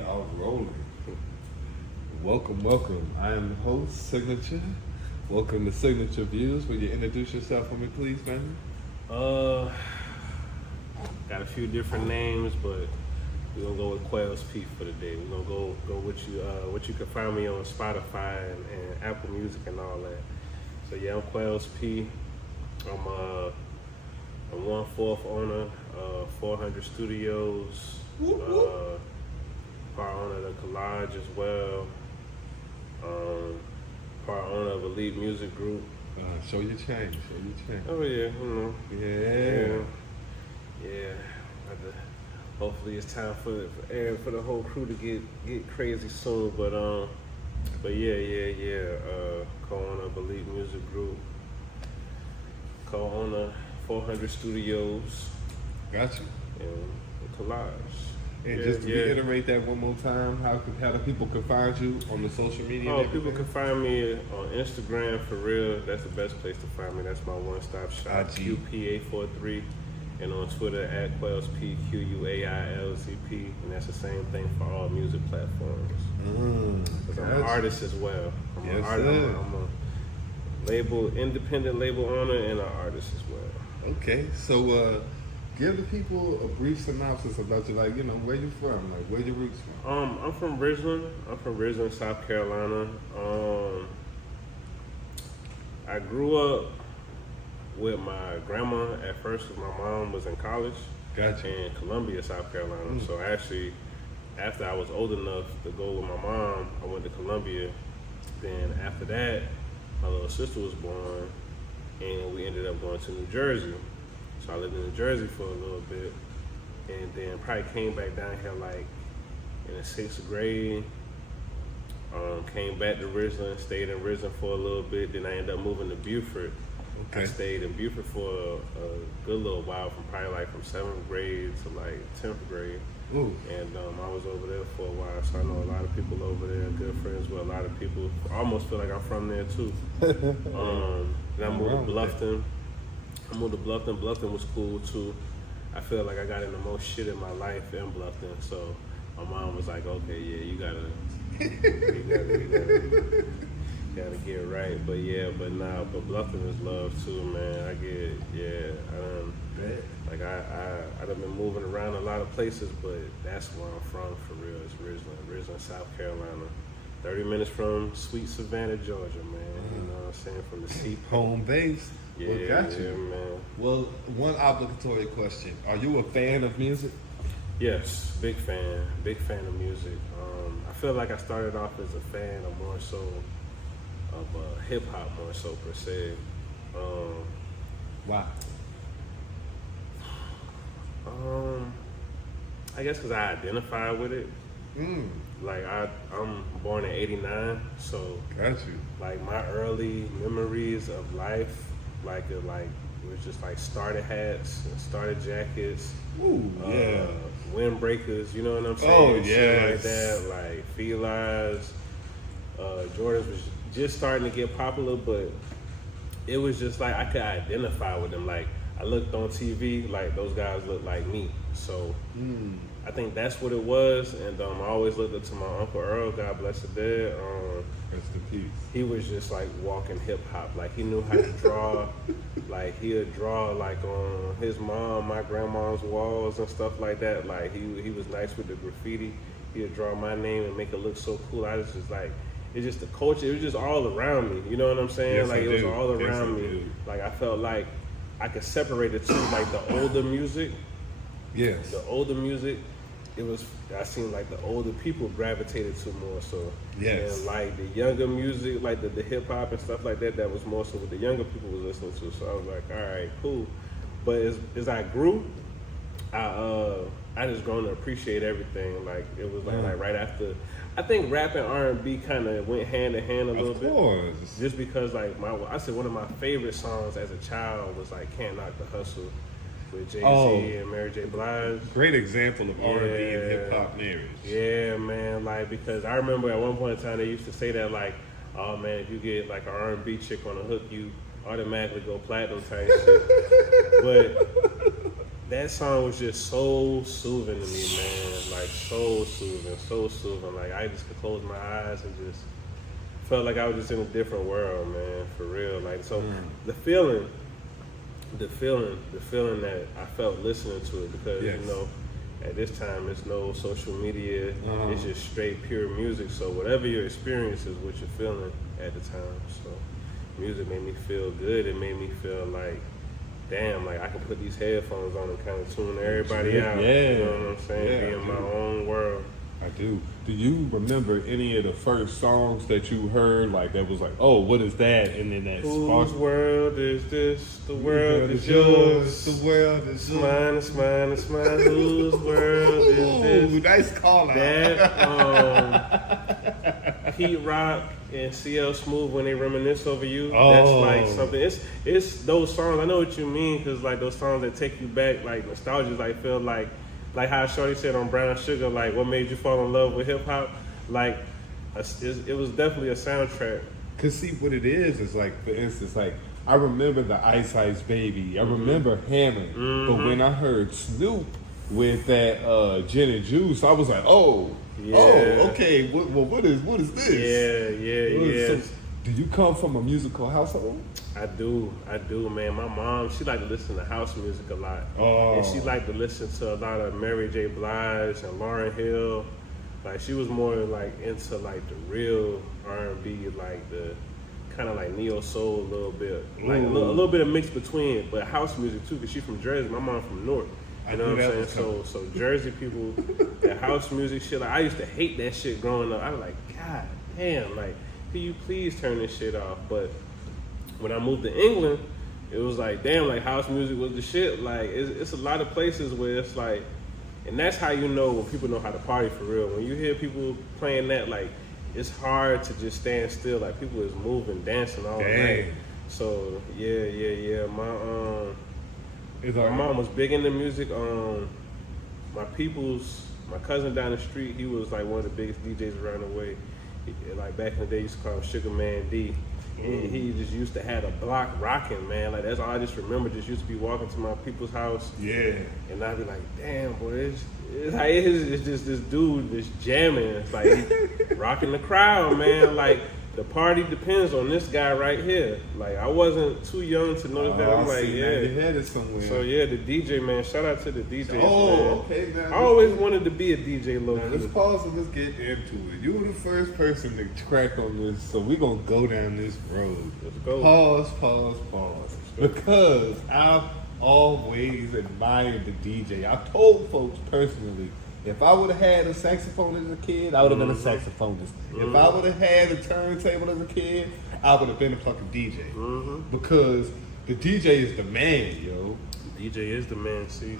We are rolling. Welcome. I am the host, Signature. Welcome to Signature Views. Will you introduce yourself for me, please, man? Got a few different names, but we're gonna go with Quailz P for the day. We're gonna go with what you can find me on Spotify and Apple Music and all that. So yeah, I'm Quailz P. I'm a 1/4 owner of 400 Studios. Part owner of the Collage as well. Part owner of Elite Music Group. Show your change. Oh yeah, Yeah. Hopefully it's time for the whole crew to get crazy soon. But yeah. Co-owner of Elite Music Group. Co-owner 400 Studios. Gotcha. And the Collage. And just to reiterate that one more time, how do people can find you on the social media? Oh, people can find me on Instagram for real. That's the best place to find me. That's my one-stop shop. QP843, and on Twitter at Quailz P QUAILZP, and that's the same thing for all music platforms. Because I'm an artist as well. I'm a independent label owner and an artist as well. Okay, so give the people a brief synopsis about you, like, where you from, like where your roots from. I'm from Ridgeland, South Carolina. I grew up with my grandma at first because my mom was in college. Gotcha. In Columbia, South Carolina. So actually, after I was old enough to go with my mom, I went to Columbia. Then after that, my little sister was born, and we ended up going to New Jersey. So I lived in New Jersey for a little bit, and then probably came back down here like in the 6th grade. Came back to Ridgeland, stayed in Ridgeland for a little bit. Then I ended up moving to Beaufort. Okay. I stayed in Beaufort for a good little while, from 7th grade to 10th grade. Ooh. And I was over there for a while, so I know a lot of people over there, good friends with a lot of people. I almost feel like I'm from there too. Then I moved to Bluffton. Bluffton was cool too. I feel like I got into most shit in my life in Bluffton, so my mom was like, okay, yeah, you gotta get right. But Bluffton is love too, man. I done been moving around a lot of places, but that's where I'm from for real. It's Ridgeland, South Carolina. 30 minutes from sweet Savannah, Georgia, man. You know what I'm saying? From the sea. Home base. Yeah, Well, got you. Yeah, man. Well, one obligatory question. Are you a fan of music? Yes, big fan of music. I feel like I started off as a fan of more so of hip hop, more so per se. Why? I guess because I identify with it. Like I'm born in '89, so Got you. like my early memories of life, it was just like starter hats and starter jackets. Ooh, yeah. Windbreakers, you know what I'm saying? Oh, Shit yes. like that, like Felines. Jordans was just starting to get popular, but it was just like I could identify with them. Like I looked on TV, like those guys looked like me. So I think that's what it was. And I always looked up to my Uncle Earl, God bless the dead. Rest in peace. He was just like walking hip hop. Like he knew how to draw. Like he'd draw like on his mom, my grandma's walls and stuff like that. Like he was nice with the graffiti. He'd draw my name and make it look so cool. I was just like, it's just the culture. It was just all around me. You know what I'm saying? Yes, like I it was do. all Yes, around I me. do. Like I felt like I could separate it to like the older music. Yes. The older music, I seen like the older people gravitated to more so. Yes. And like the younger music, like the hip hop and stuff like that, that was more so what the younger people was listening to. So I was like, all right, cool. But as I grew, I just grown to appreciate everything. Like it was like right after, I think rap and R&B kind of went hand in hand a little bit. Of course. Just because like I said one of my favorite songs as a child was like Can't Knock the Hustle with Jay-Z and Mary J. Blige. Great example of R&B and hip hop marriage. Yeah, man. Like because I remember at one point in time they used to say that like, oh man, if you get like an R&B chick on the hook, you automatically go platinum type shit. But that song was just so soothing to me, man. Like so soothing, so soothing. Like I just could close my eyes and just felt like I was just in a different world, man. For real. Like so, the feeling that I felt listening to it, because you know, at this time it's no social media. It's just straight pure music. So whatever your experience is, what you're feeling at the time. So music made me feel good. It made me feel like, damn, like I can put these headphones on and kind of tune everybody out. Yeah. You know what I'm saying? Be in my own world. I do. Do you remember any of the first songs that you heard, like that was like, oh, what is that? And then that Whose world is this? The world is yours. The world is It's mine, it's mine, it's mine. Whose world is this? Ooh, nice call out. That Pete Rock and CL Smooth, when they reminisce over you, that's like something. It's those songs. I know what you mean, because like those songs that take you back, like nostalgia, like feel like how Shorty said on Brown Sugar, like what made you fall in love with hip hop. Like it was definitely a soundtrack. Cause see what it is like, for instance, like I remember the Ice Ice Baby. I remember Hammond. But when I heard Snoop with that Gin and Juice, I was like, okay. What is this? Yeah. So, do you come from a musical household? I do, man. My mom, she liked to listen to house music a lot. And she liked to listen to a lot of Mary J. Blige and Lauryn Hill. Like she was more like into like the real R&B, like the kind of like neo soul a little bit, like a little bit of mix between it, but house music too, because she from Jersey. My mom from North. You know what I'm saying? So Jersey people, that house music shit, like I used to hate that shit growing up. I was like, God damn, like, can you please turn this shit off? But when I moved to England, it was like, damn, like house music was the shit. Like it's a lot of places where it's like, and that's how you know when people know how to party for real. When you hear people playing that, like it's hard to just stand still. Like people is moving, dancing all night. So yeah. My mom was big into music. My cousin down the street, he was like one of the biggest DJs around the way. Like back in the day, used to call him Sugar Man D. And he just used to have a block rocking, man. Like that's all I just remember. Just used to be walking to my people's house. Yeah. And I'd be like, damn, boy, it's just this dude just jamming. It's like he's rocking the crowd, man. Like the party depends on this guy right here. Like I wasn't too young to notice that. I'm like, yeah. You had it somewhere. So yeah, the DJ, man. Shout out to the DJs, man. Okay, now. I always wanted to be a DJ low key. Let's pause and let's get into it. You were the first person to crack on this, so we're gonna go down this road. Let's go. Pause. Because I've always admired the DJ. I told folks personally, if I would have had a saxophone as a kid, I would have been a saxophonist. If I would have had a turntable as a kid, I would have been a fucking DJ. Because the DJ is the man, yo. The DJ is the man, see.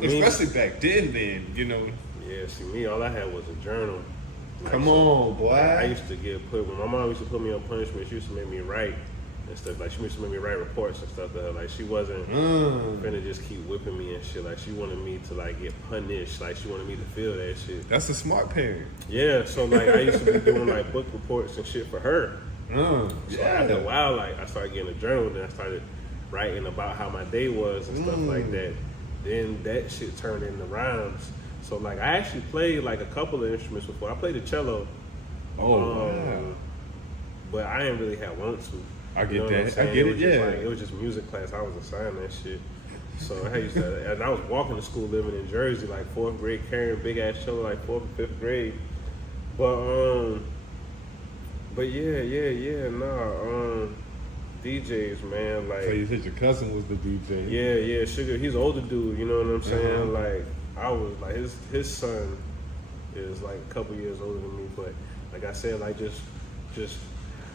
Especially back then, you know. Yeah, see, me, all I had was a journal. Like, Come on, boy. I used to get when my mom used to put me on punishment, she used to make me write and stuff. Like, she used to make me write reports and stuff to her. Like, she wasn't finna just keep whipping me and shit. Like, she wanted me to, like, get punished. Like, she wanted me to feel that shit. That's a smart parent. Yeah, so, like, I used to be doing, like, book reports and shit for her. So after a while, like, I started getting a journal, then I started writing about how my day was and stuff like that. Then that shit turned into rhymes. So, like, I actually played, like, a couple of instruments before. I played the cello. But I didn't really have want to. I get that. I get it, yeah. It was just music class. I was assigned that shit. So I used to, and I was walking to school living in Jersey, like 4th grade, carrying big ass cello, like 4th and 5th grade. But DJs, man, like. So you said your cousin was the DJ? Yeah, Sugar. He's an older dude. You know what I'm saying? Like I was like his son is like a couple years older than me, but like I said, like just.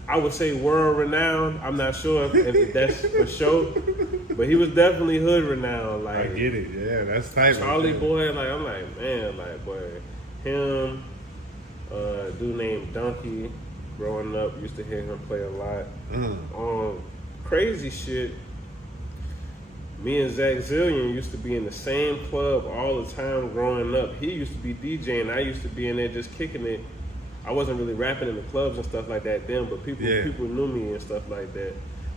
I would say world renowned. I'm not sure if that's for sure, but he was definitely hood renowned. Like I get it, yeah, that's tight. Charlie boy, like I'm like, man, like boy, him, dude named Donkey. Growing up, used to hear him play a lot. Crazy shit. Me and Zach Zillion used to be in the same club all the time growing up. He used to be DJing. I used to be in there just kicking it. I wasn't really rapping in the clubs and stuff like that then, but people knew me and stuff like that.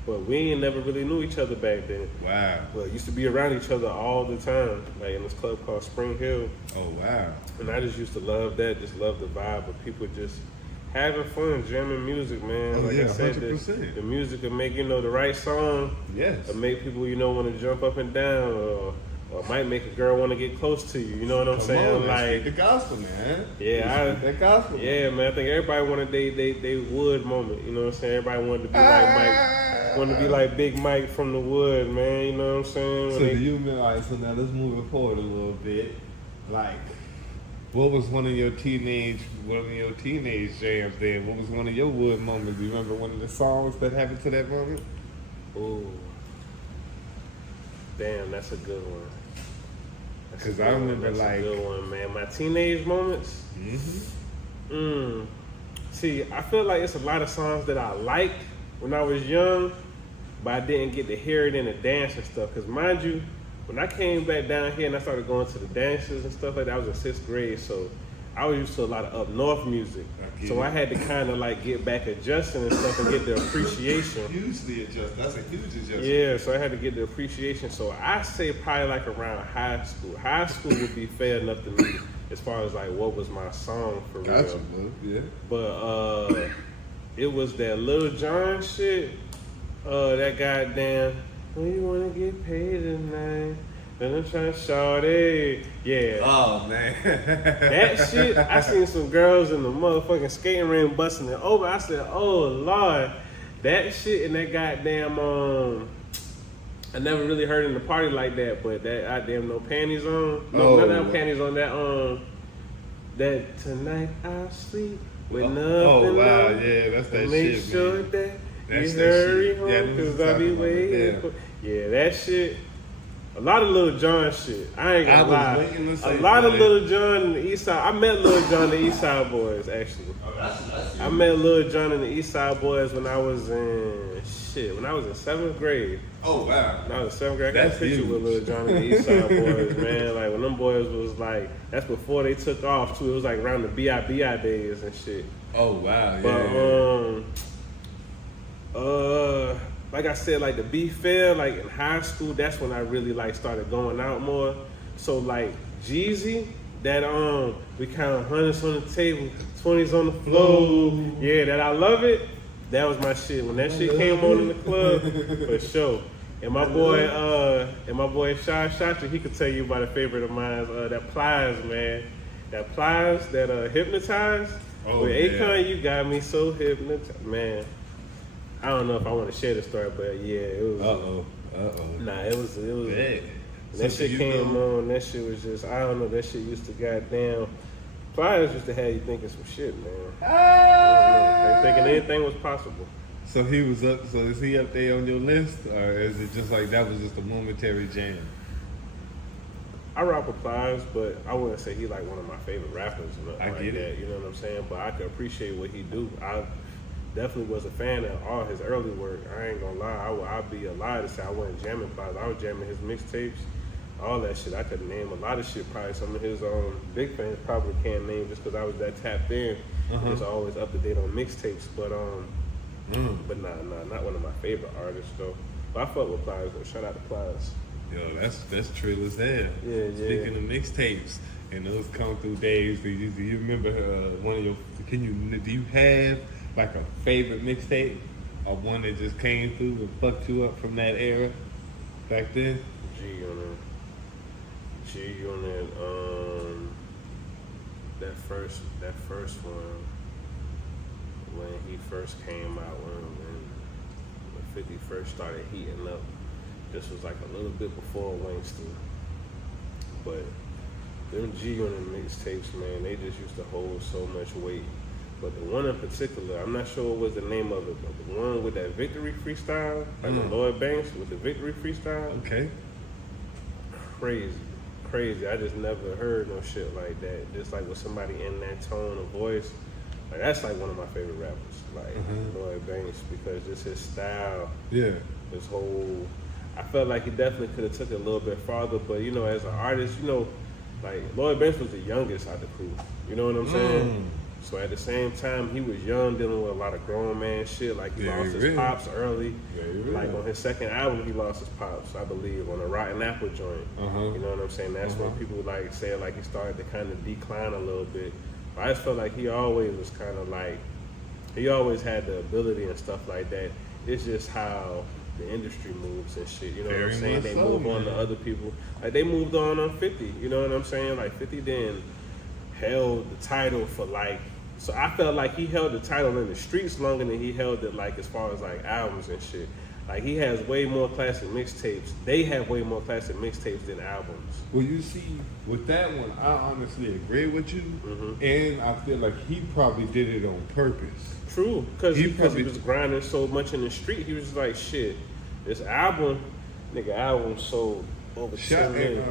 But we ain't never really knew each other back then. Wow. Well, used to be around each other all the time, like in this club called Spring Hill. Oh, wow. And I just used to love that, just love the vibe of people just having fun, jamming music, man. Oh, like yeah, I said, 100%. the music will make, the right song. Yes. Will make people, want to jump up and down, or might make a girl want to get close to you. You know what I'm saying? On, like the gospel, man. Yeah, that gospel. Yeah, man. I think everybody wanted they Wood moment. You know what I'm saying? Everybody wanted to be like Mike, wanted to be like Big Mike from the Wood, man. You know what I'm saying? So do you mean, all right? So now let's move it forward a little bit. Like, what was one of your teenage jams then? What was one of your Wood moments? Do you remember one of the songs that happened to that moment? Ooh, damn, that's a good one. Because I remember that's like a good one, man. My teenage moments. Mm-hmm. See, I feel like it's a lot of songs that I liked when I was young, but I didn't get to hear it in the dance and stuff. Because mind you, when I came back down here and I started going to the dances and stuff like that, I was in 6th grade, so I was used to a lot of up north music. So I had to kind of like get back adjusting and stuff and get the appreciation. Hugely adjust. That's a huge adjustment. Yeah, so I had to get the appreciation. So I say probably like around high school. High school would be fair enough to me as far as like what was my song for real. Gotcha, bro. Yeah. But it was that Lil Jon shit. That goddamn, when you wanna get paid tonight, then I'm trying to shout it. Yeah. Oh man. That shit, I seen some girls in the motherfucking skating ring busting it over. I said, oh Lord, that shit and that goddamn I never really heard in the party like that, but that goddamn no panties on. No, not panties on that tonight I'll sleep with nothing. Oh wow, on. yeah, that's that Make shit, sure man. that That's you that hurry shit. Yeah, home, we was cause I'll be talking about waiting that. for. Yeah, that shit. A lot of Lil Jon shit. I ain't gonna lie. A lot of Lil Jon in the East Side. I met Lil Jon in the East Side Boys actually. I met Lil Jon in the East Side Boys when I was in 7th grade. Oh wow. When I was in 7th grade, I got a picture huge. with Lil Jon in the East Side Boys, man. Like when them boys was like, that's before they took off too. It was like around the B.I.B.I. days and shit. Oh wow. But like I said, like to be fair, like in high school, that's when I really like started going out more. So like Jeezy, that we count hundreds on the table, 20s on the floor. Yeah, that I love it. That was my shit. When that shit came on in the club, for sure. And my boy Shy Shatra, he could tell you about a favorite of mine, that Plies, man. That Plies, that Hypnotize. With Akon, you got me so hypnotized, man. I don't know if I want to share the story, but yeah, it was. Nah, it was. Yeah. That shit came on. That shit was just. I don't know. That shit used to goddamn. Flyers used to have you thinking some shit, man. Like thinking anything was possible. So he was up. So is he up there on your list, or is it just like that was just a momentary jam? I rock with Plies, but I wouldn't say he like one of my favorite rappers. I like get that, it. You know what I'm saying? But I could appreciate what he do. I definitely was a fan of all his early work. I ain't gonna lie. I'd be a lie to say I wasn't jamming Plies. I was jamming his mixtapes, all that shit. I could name a lot of shit. Probably some of his big fans probably can't name just because I was that tapped in. Just always up to date on mixtapes. But but nah, not one of my favorite artists though. But I fuck with Plies though. Shout out to Plies. Yo, that's trill as hell. Yeah. Speaking of mixtapes and those come through days, do you remember one of your? Do you have like a favorite mixtape or one that just came through and fucked you up from that era back then? G on that first one when he first came out when 50 first started heating up. This was like a little bit before Wayne's but them G on the mixtapes, man, they just used to hold so much weight. But the one in particular, I'm not sure what was the name of it, but the one with that victory freestyle, like the Lloyd Banks with the victory freestyle. Okay. Crazy. I just never heard no shit like that. Just like with somebody in that tone of voice. Like that's like one of my favorite rappers, like Lloyd Banks, because just his style. Yeah. His whole, I felt like he definitely could have took it a little bit farther, but you know, as an artist, you know, like Lloyd Banks was the youngest out the crew. You know what I'm saying? So at the same time, he was young, dealing with a lot of grown man shit. Like he lost his pops early. Like on his second album, he lost his pops, I believe, on a Rotten Apple joint. You know what I'm saying? That's when people like say like he started to kind of decline a little bit. But I just felt like he always was kind of like, he always had the ability and stuff like that. It's just how the industry moves and shit. You know what I'm saying? They move on to other people. Like they moved on 50. You know what I'm saying? Like 50 then held the title for like. So I felt like he held the title in the streets longer than he held it like as far as like albums and shit. Like he has way more classic mixtapes. They have way more classic mixtapes than albums. Well, you see, with that one, I honestly agree with you, and I feel like he probably did it on purpose. True, because he was grinding so much in the street. He was just like, shit, this album sold over 10 million.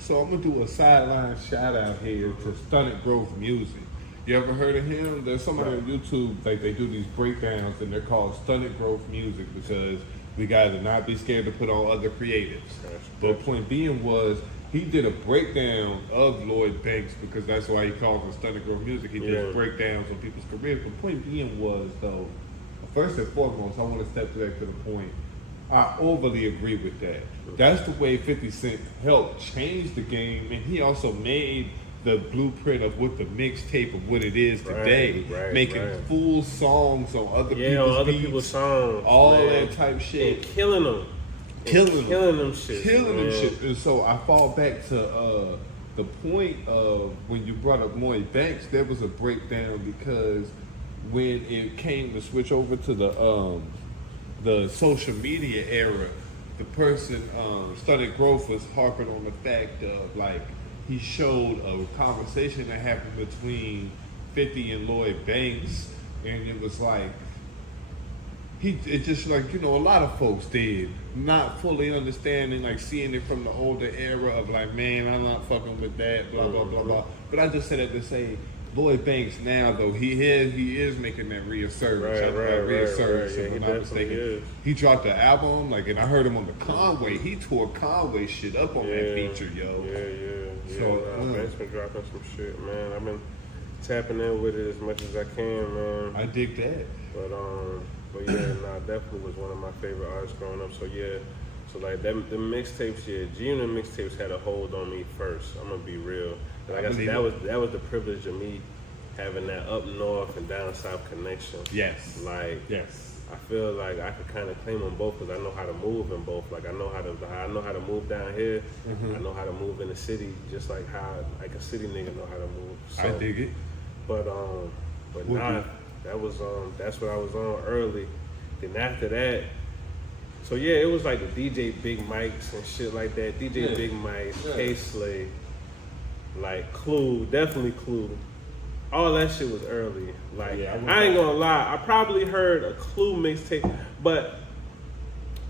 So I'm gonna do a sideline shout out here to Stunted Growth Music. You ever heard of him? There's somebody on YouTube, like they do these breakdowns and they're called Stunted Growth Music because we gotta not be scared to put on other creatives. But point being was, he did a breakdown of Lloyd Banks because that's why he calls him Stunted Growth Music. He does breakdowns on people's careers. But point being was, though, first and foremost, I want to step back to the point. I overly agree with that. That's the way 50 Cent helped change the game, and he also made the blueprint of what the mixtape of what it is today, making full songs on other people's beats, people's songs, all that type shit, and killing them shit. And so I fall back to the point of when you brought up Lloyd Banks, there was a breakdown because when it came to switch over to the social media era, the person Stunted Growth was harping on the fact of like, he showed a conversation that happened between 50 and Lloyd Banks, and it was like, it just like, you know, a lot of folks did, not fully understanding, like seeing it from the older era of like, man, I'm not fucking with that, blah, blah, blah, blah. But I just said that to say, Lloyd Banks now, though, he is making that resurgence. If I'm not mistaken. He dropped the album, like, and I heard him on the Conway. He tore Conway shit up on that feature, yo. So, Banks been dropping some shit, man. I've been tapping in with it as much as I can, man. I dig that. But yeah, definitely was one of my favorite artists growing up. So yeah, so like the mixtapes, G-Unit mixtapes had a hold on me first. I'm gonna be real. Like I said, that was the privilege of me having that up north and down south connection. Yes. I feel like I could kind of claim them both because I know how to move in both. Like I know how to move down here. I know how to move in the city, just like how like a city nigga know how to move. So, I dig it. But that's what I was on early. Then after that, so yeah, it was like the DJ Big Mics and shit like that. DJ Big Mics, K-Slay, like Clue, definitely Clue. All that shit was early. Like I ain't gonna lie, I probably heard a Clue mixtape, but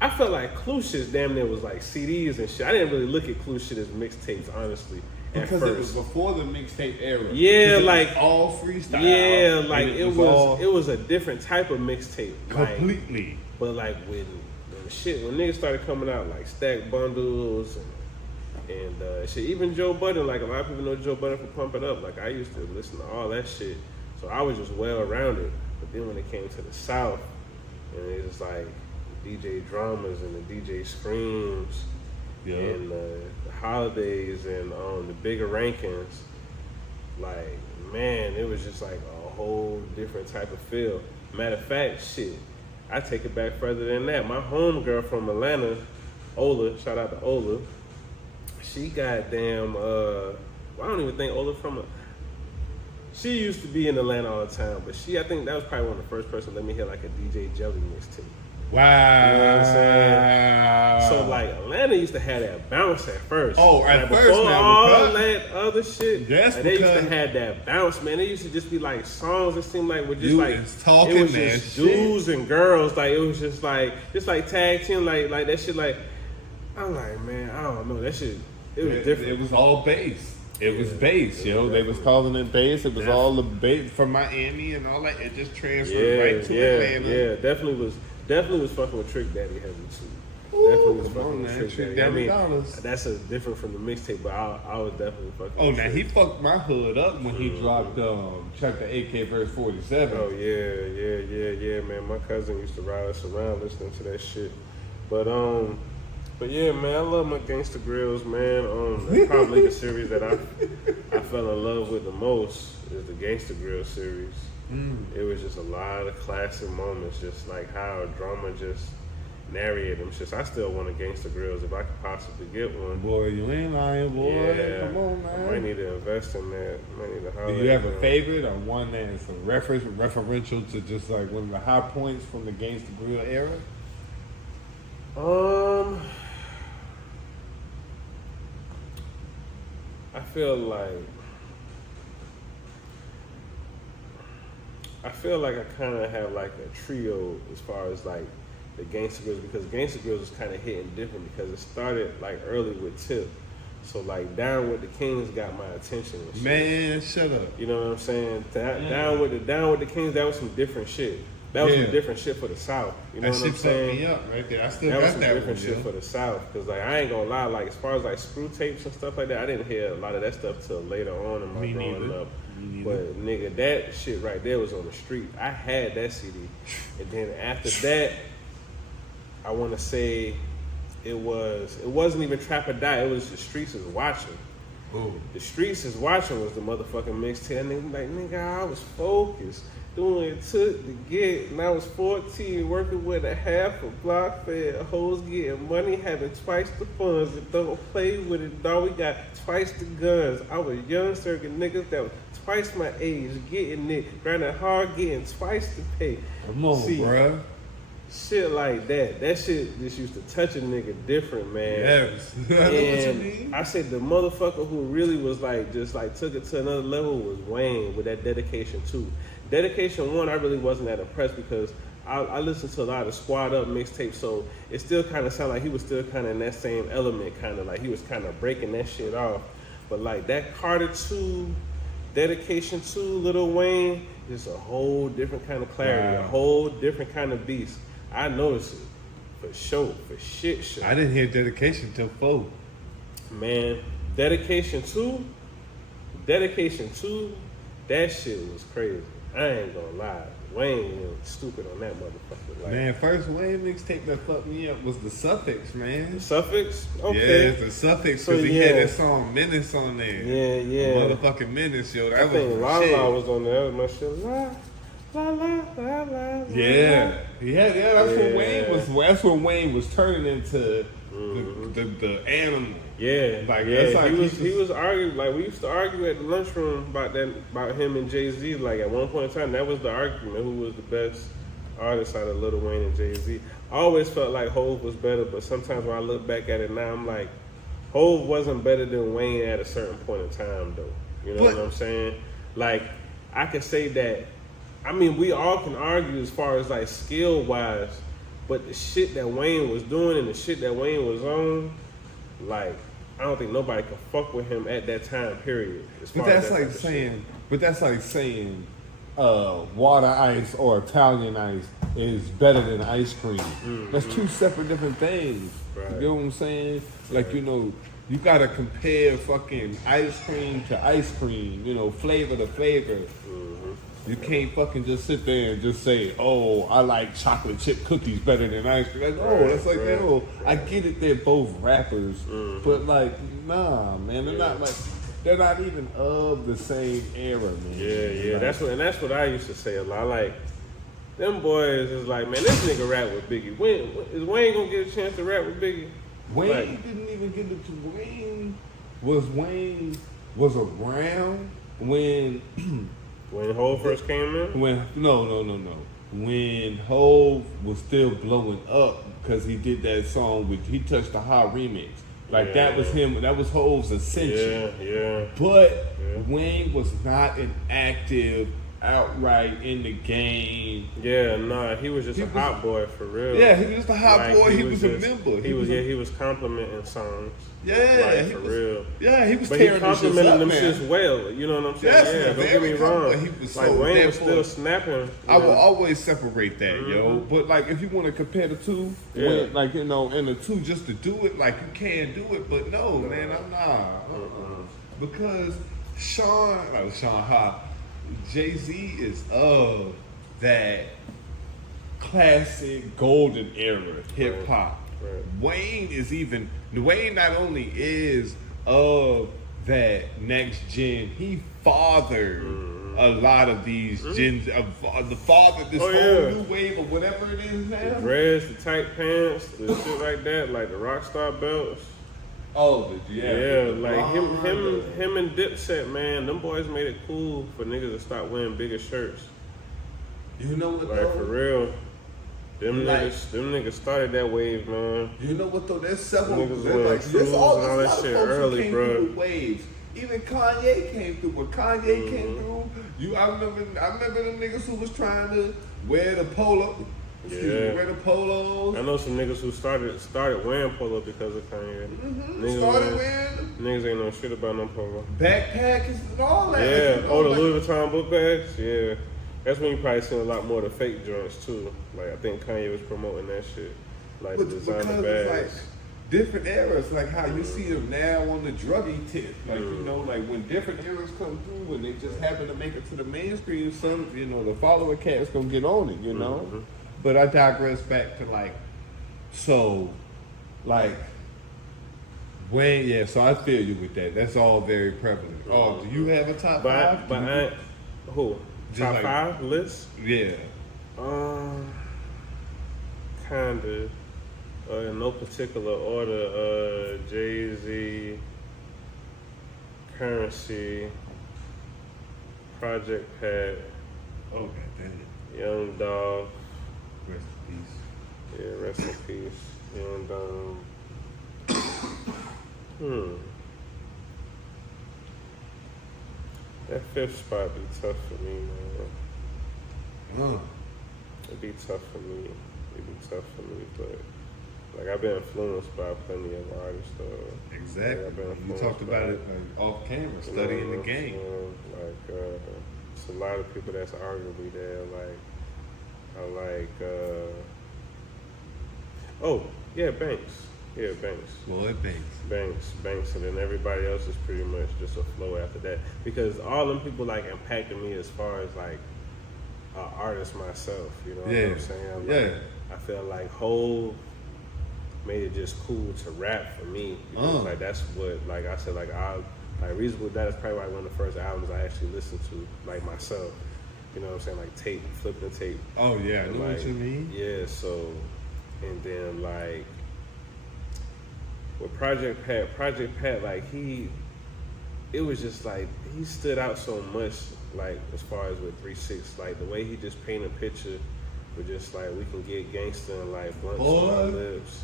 I felt like Clue shit damn near was like CDs and shit. I didn't really look at Clue shit as mixtapes, honestly. Because it was before the mixtape era. Yeah, like all freestyle. Yeah, like it was a different type of mixtape. Completely. Like, but like when niggas started coming out like Stack Bundles and shit, even Joe Budden, like a lot of people know Joe Budden for Pump It Up. Like I used to listen to all that shit. So I was just well around it. But then when it came to the South, and it was like the DJ Dramas and the DJ Screams. And the holidays and the bigger rankings, like man, it was just like a whole different type of feel. Matter of fact, shit, I take it back further than that. My homegirl from Atlanta, Ola, shout out to Ola. She goddamn, I don't even think Ola from. She used to be in Atlanta all the time, but I think that was probably one of the first person to let me hear like a DJ Jelly mixtape. Wow. You know what I'm saying? So like Atlanta used to have that bounce at first. Oh, at like, first before now. All that other shit. Yes, like, they used to have that bounce, man. They used to just be like songs that seemed like were just you like talking, it was man, just dudes and girls. Like it was just like tag team, like that shit. Like I'm like, man, I don't know. That shit, it was different. It was all bass. It was bass, yo. They was calling it bass. It was all the bass from Miami and all that. It just transferred right to Atlanta. Yeah, definitely was fucking with Trick Daddy heavy too. Definitely was come on, fucking man. Trick Trick Daddy. I mean, $30. that's a different from the mixtape, but I was definitely fucking. Oh, with now Trick. he fucked my hood up when he dropped Check the AK verse 47. Oh yeah, man. My cousin used to ride us around listening to that shit. But yeah, man, I love my Gangsta Grills, man. That's probably the series that I fell in love with the most is the Gangsta Grill series. It was just a lot of classic moments, just like how drama just narrated them shit. I still want a Gangsta Grills if I could possibly get one. Boy, you ain't lying, boy. Yeah, Come on, man. I might need to invest in that. I might need to Do holler you have at a them. favorite or one that's a referential to just like one of the high points from the Gangsta Grill era? I feel like I kind of have like a trio as far as like the Gangsta Grills, because Gangsta Grills is kind of hitting different because it started like early with Tip. So like Down with the Kings got my attention and shit. Man, shut up. You know what I'm saying? Down with the Kings, that was some different shit. That was some different shit for the South. You know That what I'm shit fucked saying? me up right there. I still That was got some that different one, shit yo. for the South. Cause like I ain't gonna lie, like as far as like screw tapes and stuff like that, I didn't hear a lot of that stuff till later on in my Me growing neither. up. Me neither. But nigga, that shit right there was on the street. I had that CD, and then after that, I want to say it wasn't even Trap or Die. It was The Streets Is Watching. Ooh. The Streets Is Watching was the motherfucking mixtape. And nigga like, nigga, I was focused. Doing it took to get, and I was 14, working with a half a block fed, hoes getting money, having twice the funds, and don't play with it, dog. We got twice the guns. I was young, circuit niggas that was twice my age, getting it, grinding hard, getting twice the pay. Come on, See, bruh. Shit like that. That shit just used to touch a nigga different, man. Yes. I know what you And mean. I said the motherfucker who really was like just like took it to another level was Wayne with that Dedication 2. Dedication 1, I really wasn't that impressed because I listened to a lot of Squad Up mixtapes, so it still kind of sounded like he was still kind of in that same element, kind of like he was kind of breaking that shit off. But like that Carter 2, Dedication 2, Lil Wayne is a whole different kind of clarity, Wow. a whole different kind of beast. I noticed it for sure, for shit show. I didn't hear Dedication till 4. Man, Dedication 2, that shit was crazy. I ain't gonna lie. Wayne was stupid on that motherfucker. Like, Man, first Wayne mixtape that fucked me up was the Suffix, man. the Suffix? Yeah, Okay. it's the Suffix So, because he had yeah. that song Menace on there. Yeah. Motherfucking Menace, yo. That I was think the La shit. La was on there. That was my shit. La. Yeah, that's when Yeah. Wayne was. That's when Wayne was turning into the animal. Yeah, Like, yeah. that's like He was arguing, like we used to argue at the lunchroom about him and Jay-Z. Like at one point in time, that was the argument, who was the best artist out of Lil Wayne and Jay-Z. I always felt like Hov was better, but sometimes when I look back at it now, I'm like, Hov wasn't better than Wayne at a certain point in time, though. You know But- what I'm saying? Like, I could say that. I mean, we all can argue as far as like skill wise, but the shit that Wayne was doing and the shit that Wayne was on, like, I don't think nobody could fuck with him at that time period. As But far as that's that like type of shit. saying. But that's like saying. Water ice or Italian ice is better than ice cream. That's two separate different things. Right. You know what I'm saying? Like, you know, you gotta compare fucking ice cream to ice cream, you know, flavor to flavor. You can't fucking just sit there and just say, oh, I like chocolate chip cookies better than ice cream. Like, oh, that's like, Right. oh, I get it, they're both rappers. But like, nah, man, they're not like, they're not even of the same era, man. Yeah, Like, that's what I used to say a lot. Like, them boys is like, man, this nigga rap with Biggie. When is Wayne gonna get a chance to rap with Biggie? Wayne Like, didn't even get it to Wayne was around when when Hov first came in. no. When Hov was still blowing up because he did that song with He Touched the High remix. Like that was him, that was Hov's ascension. Yeah. But Wayne was not an active outright in the game. Yeah, nah, he was just a hot boy for real. Yeah, he was just a hot Like, boy. He was a just- member. He was complimenting songs. Yeah, like, he for was, real. Yeah, he was But he tearing the shit complimented up, them man. shits well. You know what I'm saying? Definitely, Yeah, don't get me very wrong. complimented. He was Like so Wayne was therefore- still snapping. I will always separate that, yo. But like, if you want to compare the two, Yeah. when, like and the two just to do it, like you can do it. But no, man, I'm not because Sean Ha, Jay-Z is of that classic golden era hip hop. Right. Wayne not only is of that next gen, he fathered a lot of these gens, the father, this whole new wave of whatever it is now. The dreads, the tight pants, the shit like that, like the Rockstar belts. Oh, Yeah, like him and Dipset, man, them boys made it cool for niggas to start wearing bigger shirts. You know what Like though? for real. Them Like- niggas started that wave, man. You know what though? There's several. Niggas There's wearing like shoes there's all and all this that lot of shit folks who early, came bro. through with waves. Even Kanye came through. When Kanye came through, I remember them niggas who was trying to wear the polo. Wear the polos. I know some niggas who started wearing polo because of Kanye. Started wearing them. Niggas ain't know shit about no polo. Backpacks and all that. Yeah, You know, the like- Louis Vuitton book bags. Yeah, that's when you probably seen a lot more of the fake joints too. Like I think Kanye was promoting that shit, like the designer because bags. it's like different eras, like how you see them now on the druggy tip. Like you know, like when different eras come through and they just happen to make it to the mainstream, some the following cat's gonna get on it, you know. But I digress back to so I feel you with that. That's all very prevalent. Oh, do you have a top five? But who? Just Top like- 5 list? Yeah. Kinda. In no particular order. Jay-Z, Currency, Project Pat, Oh, God damn it. Young Dog. Rest in peace. Yeah, rest in peace. And that fifth spot be tough for me, man. It'd be tough for me. But like I've been influenced by plenty of artists though. Exactly. Like, I've been You influenced talked by, about it off camera, studying the game. Like it's a lot of people that's arguably there. Like I like Banks. Yeah, Banks. Lloyd Banks. Banks, and then everybody else is pretty much just a flow after that. Because all them people like impacted me as far as like an artist myself. You know what I'm saying? Like, I feel like Hov made it just cool to rap for me. Because, like that's what, like I said, like Reasonable Doubt is probably like one of the first albums I actually listened to, like myself. You know what I'm saying? Like tape, flipping the tape. Oh yeah, I know like, what you mean. Yeah, so and then like with Project Pat, like it was just like he stood out so much, like as far as with 3-6, like the way he just painted a picture with just like we can get gangster and like blunts on our lips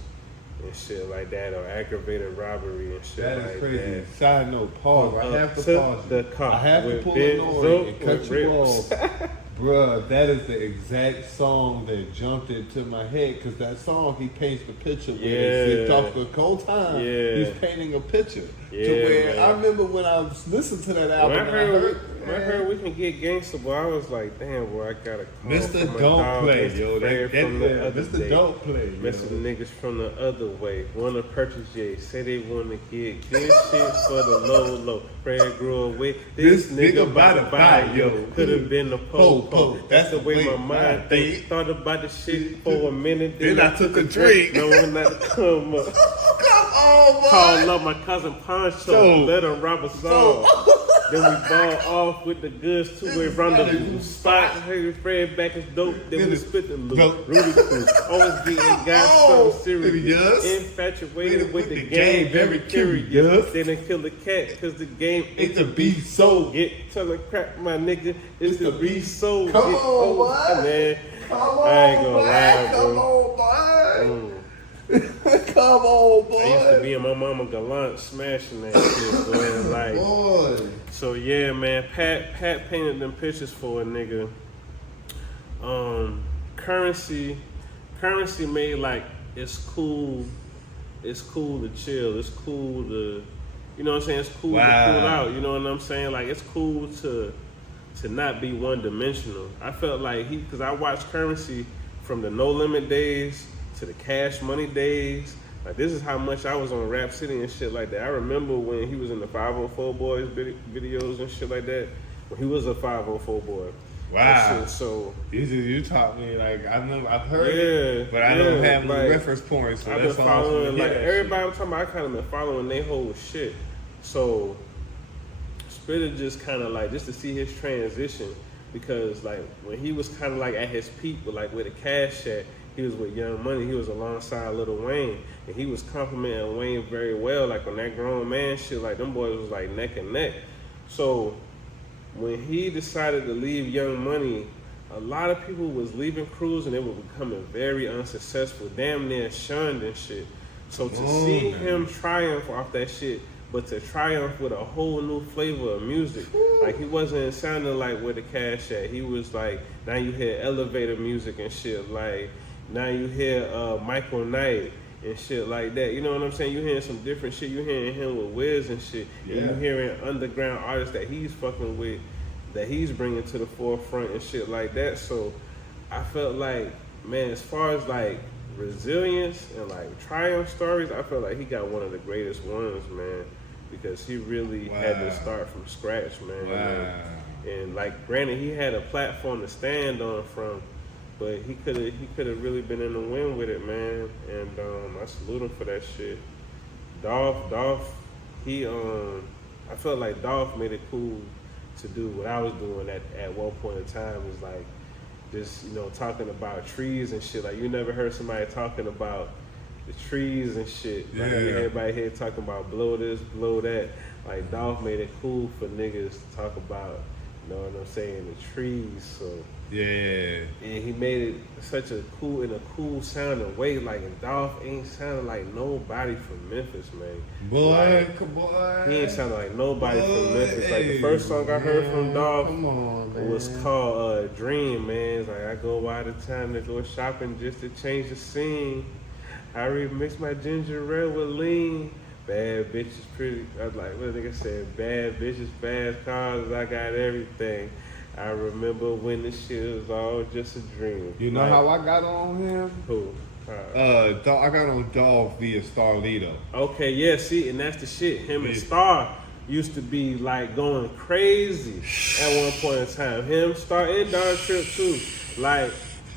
and shit like that, or aggravated robbery and shit That is like crazy. that. Side note, pause. I have to To pause. the You. car I have to with pull Benzo, a Nori and cut with you Rips. off. Bruh, that is the exact song that jumped into my head because that song he paints the picture with. It talks the whole time. Yeah. He's painting a picture. Yeah, to where man. I remember when I listened to that album. When I heard we can get gangster, boy, I was like, damn, boy, I gotta call Mr. for my Don't dog, Play, Mr. yo. Fred from the other Mr. day. Don't Play. Messing yo. niggas from the other way. Wanna purchase, yeah. Say they wanna get good shit for the low. Fred grew away. This nigga about to buy, yo. Could've been a po-po. That's the way my mind thinks. Thought about the shit for a minute. Then I took a drink. No one not to come up. Come on, boy. Called up my cousin Poncho. Let him rob a song. Then we ball off with the goods to a rendezvous spot. Hey, Fred back is dope. Then we split the loop. Rudy Cruz. Always getting got so serious. Infatuated with the game. Very curious. Then they kill the cat because the game It's a beef soul. Tell the crap, my nigga. It's the beef soul. Come on, boy. Man. Come on, I ain't gonna boy. lie, Come bro. on, boy. Come on, boy. I used to be in my mama gallant smashing that shit, boy. Like, boy. So yeah, man. Pat painted them pictures for a nigga. Currency made like it's cool to chill. It's cool to, you know what I'm saying? It's cool to cool out. You know what I'm saying? Like it's cool to not be one dimensional. I felt like because I watched Currency from the No Limit days to the Cash Money days. Like this is how much I was on Rap City and shit like that. I remember when he was in the 504 Boys videos and shit like that. When he was a 504 boy. Wow. Shit, so you taught me like I've heard it, but I don't have no reference points. So I've been following like everybody I'm talking about. I kind of been following their whole shit. So Spitter just kind of like just to see his transition because like when he was kind of like at his peak with like where the Cash at. He was with Young Money. He was alongside Lil Wayne, and he was complimenting Wayne very well. Like on that grown man shit, like them boys was like neck and neck. So when he decided to leave Young Money, a lot of people was leaving crews and they were becoming very unsuccessful, damn near shunned and shit. So to see him triumph off that shit, but to triumph with a whole new flavor of music, like he wasn't sounding like where the Cash at. He was like, now you hear elevator music and shit, like. Now you hear Michael Knight and shit like that. You know what I'm saying? You hearing some different shit. You hearing him with Wiz and shit. Yeah. And you hearing underground artists that he's fucking with, that he's bringing to the forefront and shit like that. So I felt like, man, as far as like resilience and like triumph stories, I felt like he got one of the greatest ones, man, because he really had to start from scratch, man. Wow. And like, granted, he had a platform to stand on from. But he could have really been in the win with it, man. And I salute him for that shit. Dolph, I felt like Dolph made it cool to do what I was doing at one point in time. It was like just, you know, talking about trees and shit. Like you never heard somebody talking about the trees and shit. Like everybody here talking about blow this, blow that. Like Dolph made it cool for niggas to talk about, you know what I'm saying, the trees. So yeah, and he made it such a cool sounding way. Like, and Dolph ain't sounding like nobody from Memphis, man. Boy, he ain't sounding like nobody from Memphis. Like the first song I heard from Dolph was called "Dream," man. It's like I go out of town to go shopping just to change the scene. I remix my ginger ale with lean. Bad bitches, pretty. I was like, what the nigga said? Bad bitches, fast cars. I got everything. I remember when this shit was all just a dream. You know like, how I got on him? Who? I got on Dolph via Starlito. Okay, yeah, see, and that's the shit. Him and Star used to be like going crazy at one point in time. Him, Star, and Don Trip too. Like,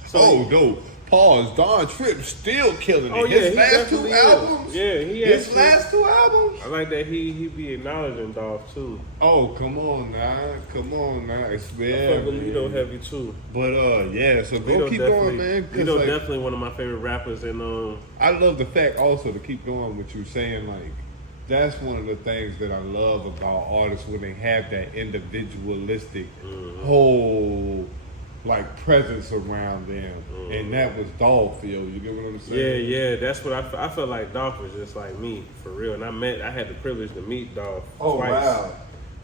so dope. Pause. Don Tripp still killing it. Oh yeah, his last two albums. Yeah, his last two albums. I like that he be acknowledging Dolph too. Oh, come on now, it's bad. I fuck with Lito heavy too. But yeah, so go keep going, man. Lito like, definitely one of my favorite rappers, and I love the fact also to keep going what you're saying. Like that's one of the things that I love about artists when they have that individualistic whole. Like presence around them, and that was Dolph. You get what I'm saying? Yeah. That's what I felt like. Dolph was just like me for real, and I had the privilege to meet Dolph twice. Wow!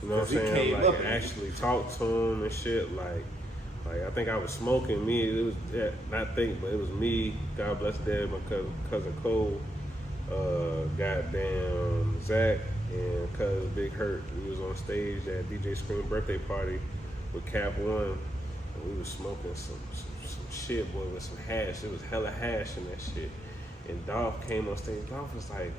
You know what I'm saying? Like actually talk to him and shit. Like I think I was smoking. It was but it was me. God bless Dad, my cousin Cole, goddamn Zach, and cousin Big Hurt. We was on stage at DJ Scream birthday party with Cap One. We was smoking some shit, boy, with some hash. It was hella hash in that shit. And Dolph came on stage. Dolph was like,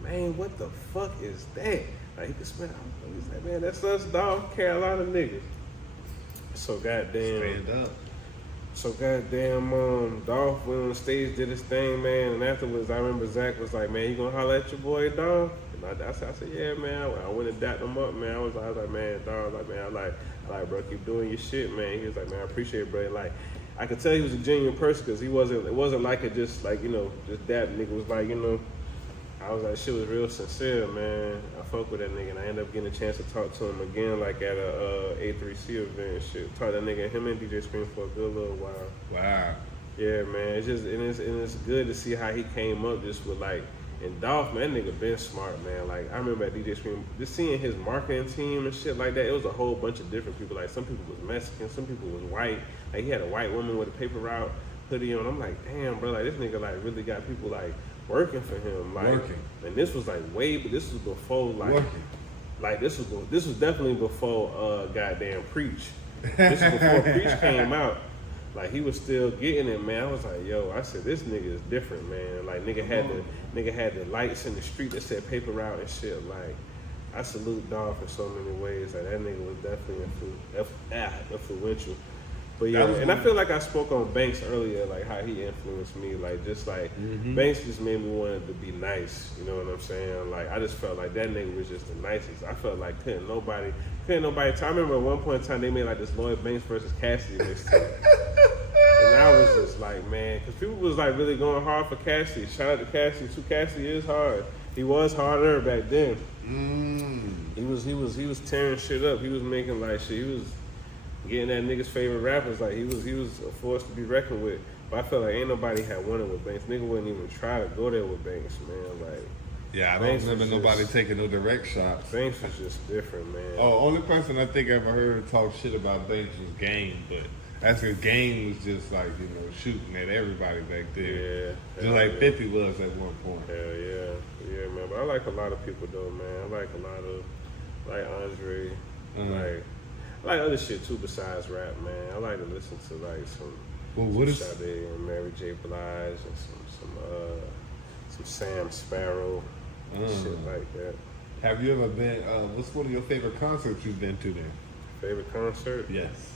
man, what the fuck is that? Like, he could smell it. He's like, man, that's us, Dolph, Carolina niggas. So goddamn. Stand up. So goddamn, Dolph went on the stage, did his thing, man. And afterwards, I remember Zach was like, man, you gonna holler at your boy, Dolph? And I said, yeah, man. I went and dapped him up, man. I was like, man, Dolph, like, man, I like, bro, keep doing your shit, man. He was like, man, I appreciate it, bro. Like, I could tell he was a genuine person because it wasn't like a just like, you know, just dap nigga. It was like, you know, I was like, shit was real sincere, man. I fuck with that nigga, and I ended up getting a chance to talk to him again, like at a A3C event and shit. Talked to that nigga, him and DJ Scream for a good little while. Wow. Yeah, man. It's just and it's good to see how he came up just with like and Dolph, man, that nigga been smart, man. Like I remember at DJ Scream, just seeing his marketing team and shit like that. It was a whole bunch of different people. Like some people was Mexican, some people was white. Like he had a white woman with a paper route hoodie on. I'm like, damn, bro, like this nigga like really got people like working for him. Like, Working. And this was like way, but this was before like, Working. like this was definitely before goddamn Preach. This is before Preach came out. Like he was still getting it, man. I was like, yo, I said this nigga is different, man. Like nigga had the lights in the street that said paper route and shit. Like I salute Dolph in so many ways. Like that nigga was definitely influential. But yeah, and I feel like I spoke on Banks earlier, like how he influenced me. Like just like Banks just made me want to be nice. You know what I'm saying? Like I just felt like that nigga was just the nicest. I felt like couldn't nobody. I remember at one point in time they made like this Lloyd Banks versus Cassidy mixtape. And I was just like, man, because people was like really going hard for Cassidy. Shout out to Cassidy too. Cassidy is hard. He was harder back then. He was tearing shit up. He was making like shit. He was getting that nigga's favorite rappers. Like he was a force to be reckoned with. But I felt like ain't nobody had won it with Banks. Nigga wouldn't even try to go there with Banks, man. Like yeah, I don't remember nobody taking no direct shots. Banks was just different, man. Oh, only person I think I ever heard talk shit about Banks was Game, but that's because Game was just like, you know, shooting at everybody back there. Yeah. Just like 50 was at one point. Hell yeah. Yeah, man. But I like a lot of people though, man. I like a lot of like Andre. I like other shit too besides rap, man. I like to listen to like some Sade and Mary J. Blige and some Sam Sparrow, shit like that. Have you ever been? What's one of your favorite concerts you've been to? Then favorite concert? Yes.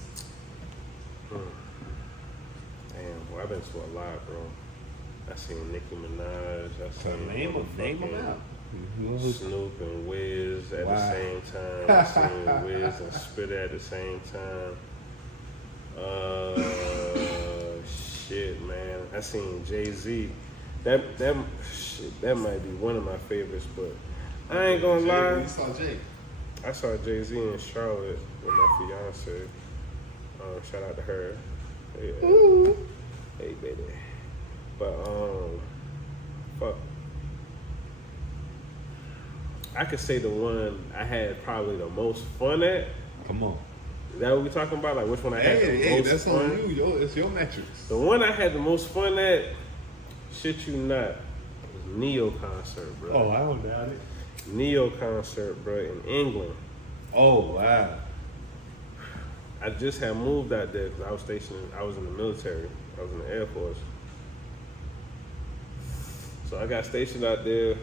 Damn, well, I've been to a lot, bro. I seen Nicki Minaj. I seen name them out. Snoop and Wiz at the same time. I seen Wiz and Spitter at the same time. Shit, man. I seen Jay-Z. That might be one of my favorites, but I ain't gonna lie. You saw Jay. I saw Jay-Z in Charlotte with my fiance. Shout out to her. Yeah. Hey, baby. But fuck. I could say the one I had probably the most fun at. Come on. Is that what we talking about? Like which one I had the most that's fun? on you, it's your metrics. The one I had the most fun at, shit you not, was Neo concert, bro. Oh, I don't doubt it. Neo concert, bro, in England. Oh, wow. I just had moved out there because I was stationed. I was in the military. I was in the Air Force. So I got stationed out there.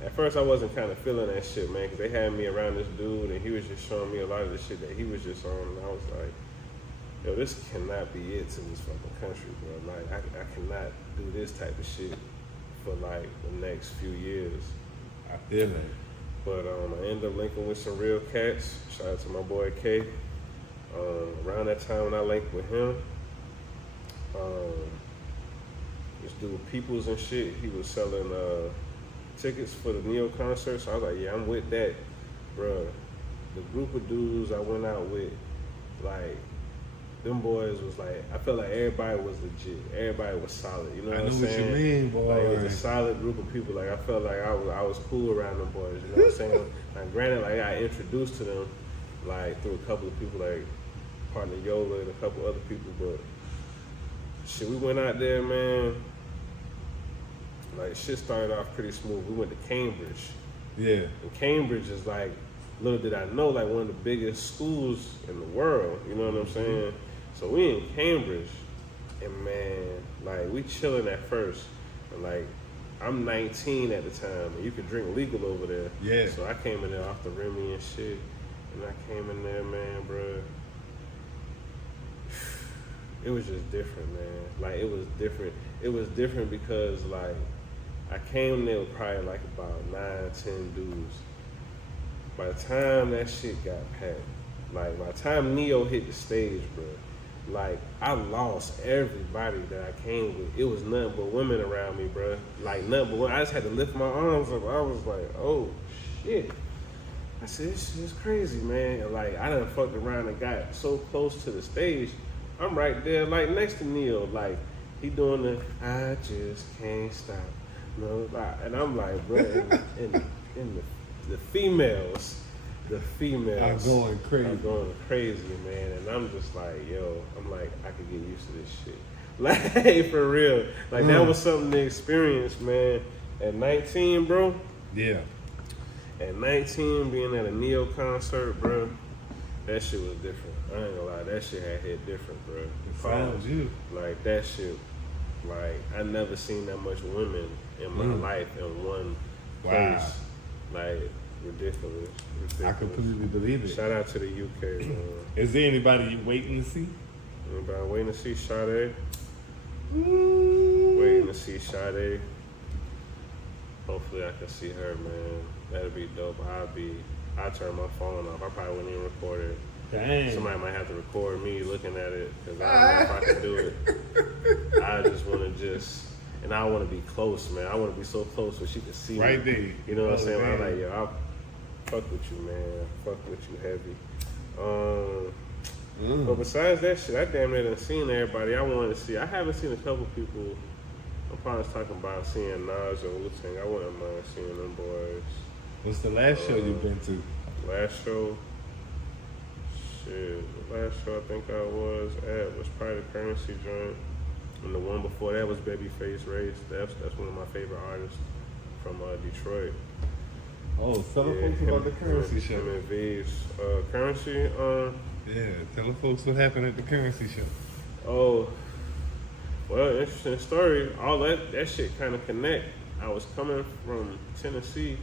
At first, I wasn't kind of feeling that shit, man, because they had me around this dude, and he was just showing me a lot of the shit that he was just on, and I was like, yo, this cannot be it to this fucking country, bro. Like, I cannot do this type of shit for, like, the next few years. I feel it. But I ended up linking with some real cats. Shout out to my boy K. Around that time when I linked with him, this dude Peoples and shit, he was selling tickets for the Neo concert. So I was like, yeah, I'm with that, bruh. The group of dudes I went out with, like, them boys was like, I felt like everybody was legit. Everybody was solid. You know what I'm saying? I know what you mean, boy. Like, it was a solid group of people. Like, I felt like I was cool around them boys. You know what I'm saying? Like, granted, like, I introduced to them, like, through a couple of people, like, partner Yola and a couple other people, but shit, we went out there, man. Like, shit started off pretty smooth. We went to Cambridge. Yeah. And Cambridge is like, little did I know, like one of the biggest schools in the world. You know what I'm saying? So we in Cambridge, and man, like we chilling at first, and like I'm 19 at the time, and you could drink legal over there. Yeah. So I came in there off the Remy and shit, and I came in there, man, bro. It was just different, man. Like it was different. It was different because like I came there with probably like about 9-10 dudes. By the time that shit got packed, like by the time Neo hit the stage, bro, like I lost everybody that I came with. It was nothing but women around me, bro. Like nothing but women. I just had to lift my arms up. I was like, oh shit. I said, this shit is crazy, man. And like I done fucked around and got so close to the stage, I'm right there, like next to Neil, like he doing the I just can't stop. No, and I'm like, bro, in the females I'm going crazy. are going crazy, man. And I'm just like, yo, I'm like, I could get used to this shit. Like, for real. Like, that was something to experience, man. At 19, bro. Yeah. At 19, being at a Neo concert, bro, that shit was different. I ain't gonna lie, that shit had hit different, bro. Found you. Like, that shit, like, I never seen that much women in my life in one place. Like, ridiculous. I completely believe it. Shout out to the UK, man. Is there anybody you waiting to see? Anybody waiting to see Sade? Waiting to see Sade. Hopefully I can see her, man. That'd be dope. I'll turn my phone off. I probably wouldn't even record it. Dang. Somebody might have to record me looking at it because I don't know if I can do it. I just want to and I want to be close, man. I want to be so close so she can see me. Right there. You know what I'm saying? Man. I'm like, yo, I'll fuck with you, man. Fuck with you heavy. But besides that shit, I damn near done seen everybody I wanted to see. I haven't seen a couple people. I'm probably talking about seeing Nas and Wu-Tang. I wouldn't mind seeing them boys. What's the last show you've been to? Last show? Shit, the last show I think I was at was probably the Currency joint. And the one before that was Babyface Race. That's one of my favorite artists from Detroit. Oh, tell the folks about the Currency show. Him and V's. Currency, Yeah, tell the folks what happened at the Currency show. oh, well, interesting story. All that shit kind of connect. I was coming from Tennessee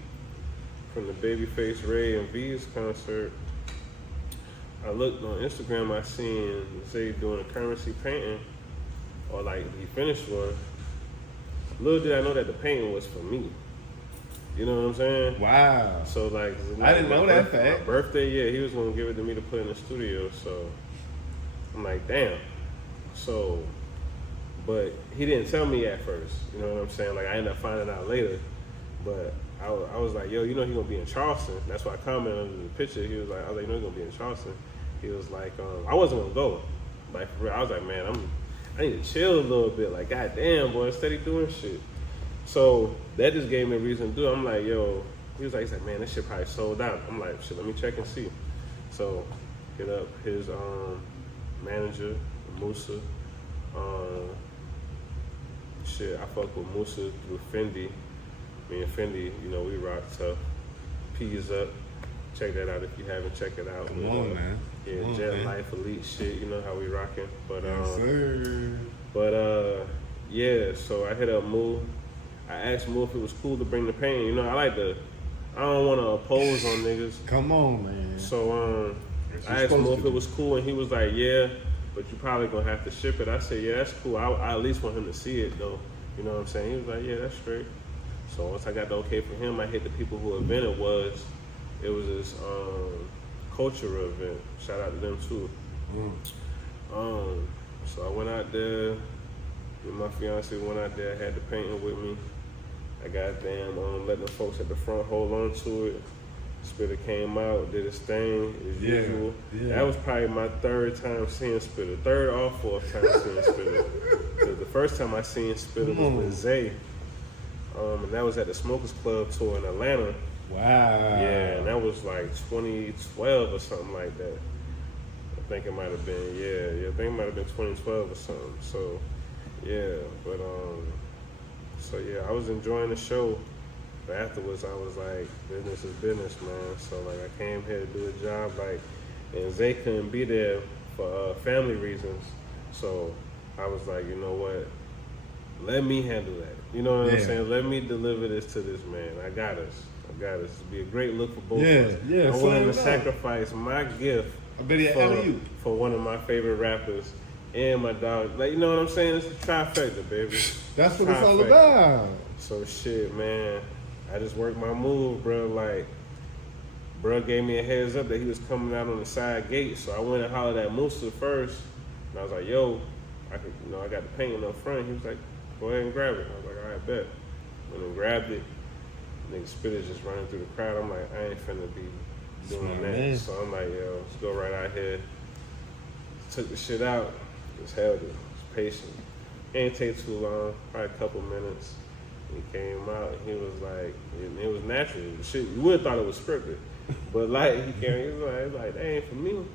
from the Babyface Ray and V's concert. I looked on Instagram, I seen Zay doing a Currency painting, or like he finished one. Little did I know that the painting was for me. You know what I'm saying? Wow. So like, I didn't know that fact. My birthday, yeah, he was gonna give it to me to put in the studio. So I'm like, damn. So, but he didn't tell me at first. You know what I'm saying? Like I ended up finding out later. But I was like, yo, you know he's gonna be in Charleston. That's why I commented under the picture. He was like, I was like, you know he's gonna be in Charleston. He was like, I wasn't gonna go. Like for real, I was like, man, I need to chill a little bit. Like, goddamn, boy, steady doing shit. So that just gave me a reason to do it. I'm like, yo, he's like, man, this shit probably sold out. I'm like, shit, let me check and see. So hit up his manager, Musa. Shit, I fuck with Musa through Fendi. Me and Fendi, you know, we rock tough. P's up. Check that out if you haven't checked it out. Come on, man. Yeah, Come on, Jet man. Life Elite shit, you know how we rocking. But Yes, sir. yeah, so I hit up Moo. I asked Moo if it was cool to bring the pain. You know, I don't want to oppose on niggas. Come on, man. So I asked Moo if it was cool, and he was like, yeah, but you probably gonna have to ship it. I said, yeah, that's cool. I at least want him to see it though. You know what I'm saying? He was like, yeah, that's straight. So once I got the okay for him, I hit the people who event it was. It was this culture event. Shout out to them too. So I went out there. Me and my fiance went out there. I had the painting with me. I got letting the folks at the front hold on to it. Spitter came out, did his thing as usual. Yeah. That was probably my third time seeing Spitter. Third or fourth time seeing Spitter. The first time I seen Spitter was with Zay. And that was at the Smokers Club tour in Atlanta. Wow. Yeah, and that was like 2012 or something like that. I think it might have been, I think it might have been 2012 or something. So, yeah, but, so yeah, I was enjoying the show. But afterwards, I was like, business is business, man. So, like, I came here to do a job, like, and Zay couldn't be there for family reasons. So, I was like, you know what? Let me handle that. You know what I'm saying? Let me deliver this to this man. I got us. It'll be a great look for both of us. Yeah, I'm willing to sacrifice my gift for one of my favorite rappers and my dog. Like, you know what I'm saying? It's a trifecta, baby. That's what it's all about. So shit, man. I just worked my move, bro. Like, bro gave me a heads up that he was coming out on the side gate. So I went and hollered at Musa first. And I was like, yo, I got the painting up front. He was like, go ahead and grab it. I was like, all right, bet. Went and grabbed it. Nigga Spitter just running through the crowd. I'm like, I ain't finna be doing that. Man. So I'm like, yo, let's go right out here. Took the shit out. Just held it. Was patient. It didn't take too long, probably a couple minutes. He came out and he was like, it was natural. Shit, you would have thought it was scripted. But like, he was like, that ain't for me. I'm like,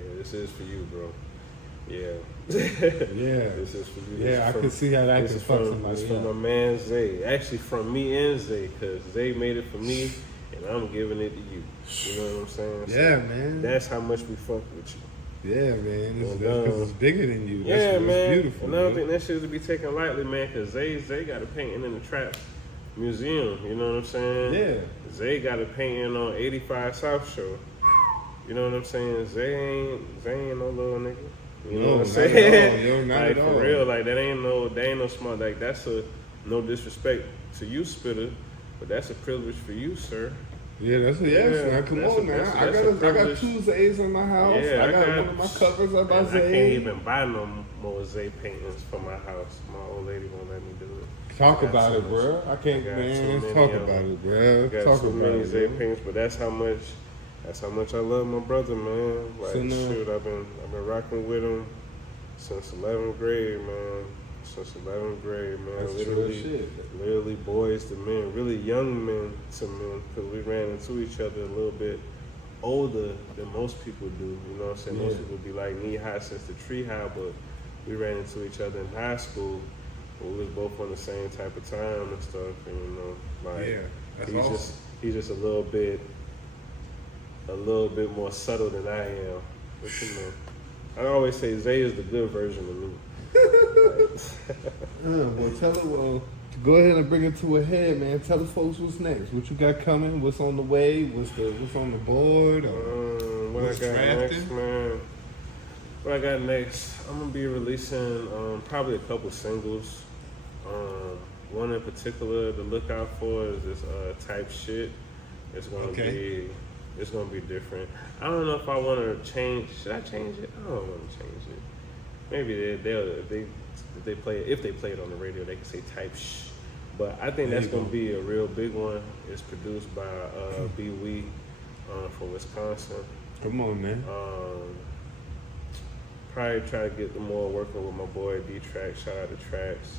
yeah, this is for you, bro. Yeah. Yeah. This is for you. Yeah, I can see how that can fuck somebody. It's from my man Zay. Actually, from me and Zay, because Zay made it for me, and I'm giving it to you. You know what I'm saying? Yeah, man. That's how much we fuck with you. Yeah, man. It's because it's bigger than you. That's Yeah, man. Beautiful. And I don't think that shit is to be taken lightly, man, because Zay got a painting in the Trap Museum. You know what I'm saying? Yeah. Zay got a painting on 85 South Shore. You know what I'm saying? Zay ain't no little nigga. You know what I'm saying? Not like, at all. For real, like that ain't no smart. Like that's no disrespect to you, Spitter, but that's a privilege for you, sir. Yeah, that's what. Yeah, come on, man. I got two Zays in my house. Yeah, I got one of my covers up by Zay. I can't even buy no more Zay paintings for my house. My old lady won't let me do it. Talk about it, bro. I can't, man. Talk about it, bro. I got Talk too about many it, Zay bro. paintings, but that's how much I love my brother, man. Like shoot, I've been rocking with him since 11th grade, man. Since 11th grade, man. That's Literally boys to men, really young men to men, because we ran into each other a little bit older than most people do. You know what I'm saying? Yeah. Most people be like knee high since the tree high, but we ran into each other in high school. We was both on the same type of time and stuff, and you know, like Yeah, that's awesome. He's just a little bit more subtle than I am. But you know, I always say Zay is the good version of me. Well, tell her. Go ahead and bring it to a head, man. Tell the folks what's next. What you got coming? What's on the way? What's on the board? What I got next, man? What I got next? I'm gonna be releasing probably a couple singles. One in particular to look out for is this Type Shit. It's gonna be different. I don't know if I want to change. Should I change it? I don't want to change it. Maybe if they play it on the radio, they can say Type Sh. But I think that's gonna be a real big one. It's produced by B Wee from Wisconsin. Come on, man. Probably try to get them more working with my boy D-Track. Shout out to Tracks.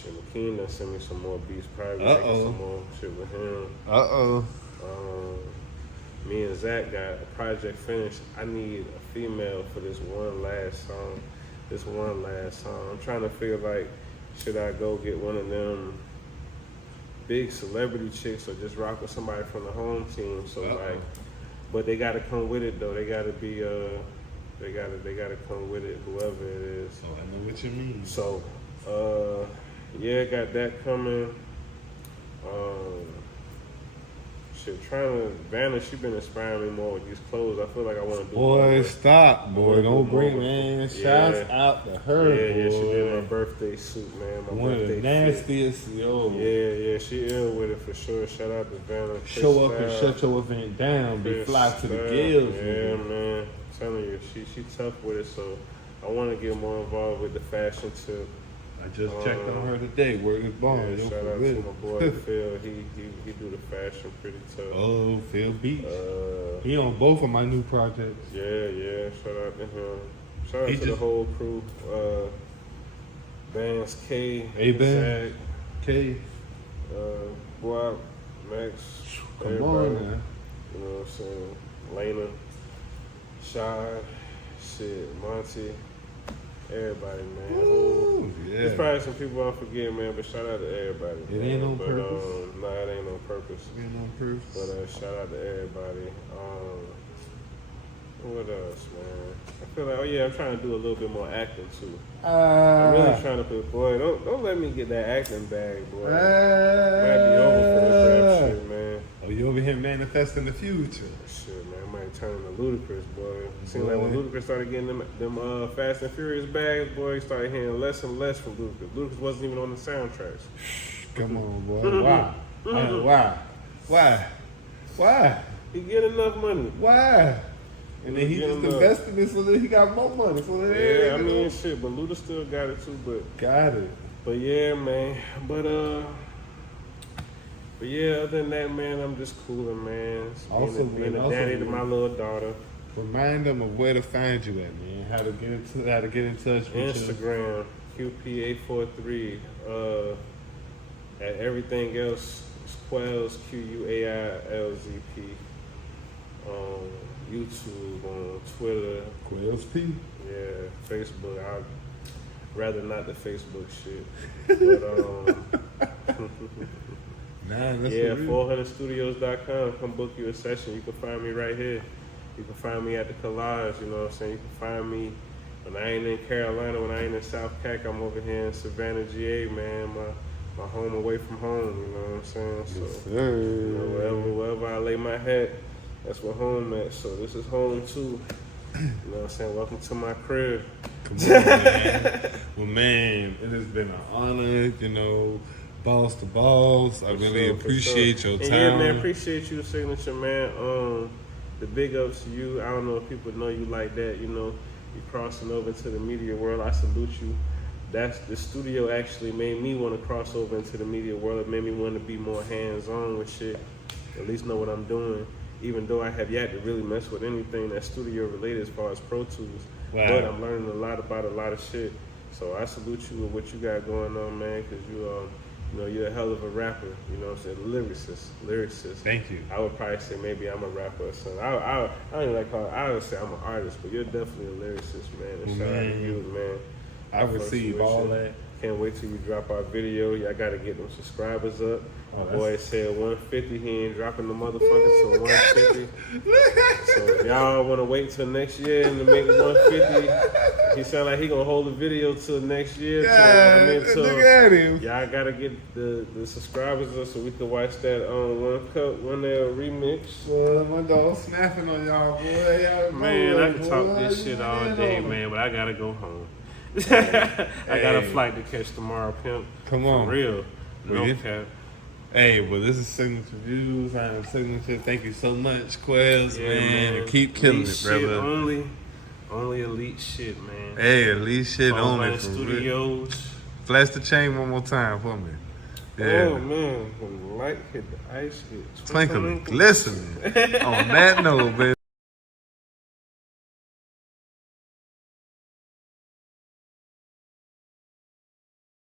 McKean done send me some more beats. Probably making some more shit with him. Me and Zach got a project finished. I need a female for this one last song. I'm trying to figure like, should I go get one of them big celebrity chicks or just rock with somebody from the home team? So like, but they gotta come with it though. They gotta be they gotta come with it, whoever it is. Oh, I know what you mean. So yeah, got that coming. Vanna, she been inspiring me more with these clothes. I feel like I want to do Boy, stop, boy. Don't bring, man. Shouts out to her, boy. Yeah, she did my birthday suit, man. One of the nastiest, yo. Yeah, she ill with it for sure. Shout out to Vanna. Show up and shut your event down. Be fly to the gills. Yeah, man. I'm telling you, she tough with it, so I want to get more involved with the fashion too. I just checked on her today. Word is born. Yeah, shout out to my boy Phil. He do the fashion pretty tough. Oh, Phil Beats. He on both of my new projects. Yeah. Shout out to him. Shout out to the whole crew. Bands K, A-Band, K, Guap, Max. come everybody. on, man. You know what I'm saying? Lena, Shad, shit, Monty. Everybody, man. Ooh, yeah. There's probably some people I forget, man, but shout out to everybody. It ain't on purpose. Nah, it ain't on purpose. It ain't on purpose. But shout out to everybody. What else, man? I feel like, I'm trying to do a little bit more acting too. I'm really trying to put, boy, don't let me get that acting bag, boy. Might be over for this rap shit, man. Oh, you over here manifesting the future. Shit, man, I might turn into Ludacris, boy. Seems like when Ludacris started getting them Fast and Furious bags, boy, he started hearing less and less from Ludacris. Ludacris wasn't even on the soundtracks. Come on, boy. Why? He get enough money. Why? And then he just invested in so that he got more money. So that I mean, shit, but Luda still got it too, but... Got it. But yeah, man. But yeah, other than that, man, I'm just cooling, man. Also, being a daddy to my little daughter. Remind them of where to find you at, man. How to get in touch with you. Instagram, QP843. At everything else, it's Quailz, QUAILZP. YouTube, on Twitter. Quailz P. Yeah, Facebook. I'd rather not the Facebook shit. But Nah, that's yeah, for real. 400studios.com. Come book you a session. You can find me right here. You can find me at the Collage, you know what I'm saying? You can find me when I ain't in Carolina, when I ain't in South Cac, I'm over here in Savannah, GA, man. My home away from home, you know what I'm saying? So, Yes, sir. you know, wherever I lay my head, that's where home at. So this is home too. You know what I'm saying? Welcome to my crib. Come on, man. Well, man, it has been an honor, you know, boss to boss. I really For appreciate your And time. yeah, man, appreciate you, Signature, man. The big ups to you. I don't know if people know you like that, you know, you crossing over into the media world. I salute you. The studio actually made me want to cross over into the media world. It made me want to be more hands-on with shit, at least know what I'm doing, even though I have yet to really mess with anything that's studio related as far as Pro Tools. Wow. But I'm learning a lot about a lot of shit. So I salute you with what you got going on, man, because you know, you're a hell of a rapper, you know what I'm saying? Lyricist. Thank you. I would probably say maybe I'm a rapper or something. I don't even like calling, I would say I'm an artist, but you're definitely a lyricist, man. And shout out to you, man. I receive all that. Can't wait till you drop our video. Y'all gotta get them subscribers up. Oh, My boy said 150. He ain't dropping the motherfucker till 150. So if y'all wanna wait till next year and to make it 150, he sound like he gonna hold the video till next year. Look at him. Y'all gotta get the subscribers up so we can watch that one remix. Boy, my dog snapping on y'all, boy. Y'all Man, boy, I can talk boy, this shit all man, day, on man, but I gotta go home. I got a Hey. flight to catch tomorrow, pimp. Come on. For real. No Yeah. cap. Hey, well, this is Signature Views. I am Signature. Thank you so much, Quailz, Yeah, man. Keep killing elite it, brother. Shit only elite shit, man. Hey, at least shit on it. 400 For real. Studios. Flash the chain one more time for me. Oh Yeah. man, when the light hit the ice, hit Twinkling, glistening. On that note, baby.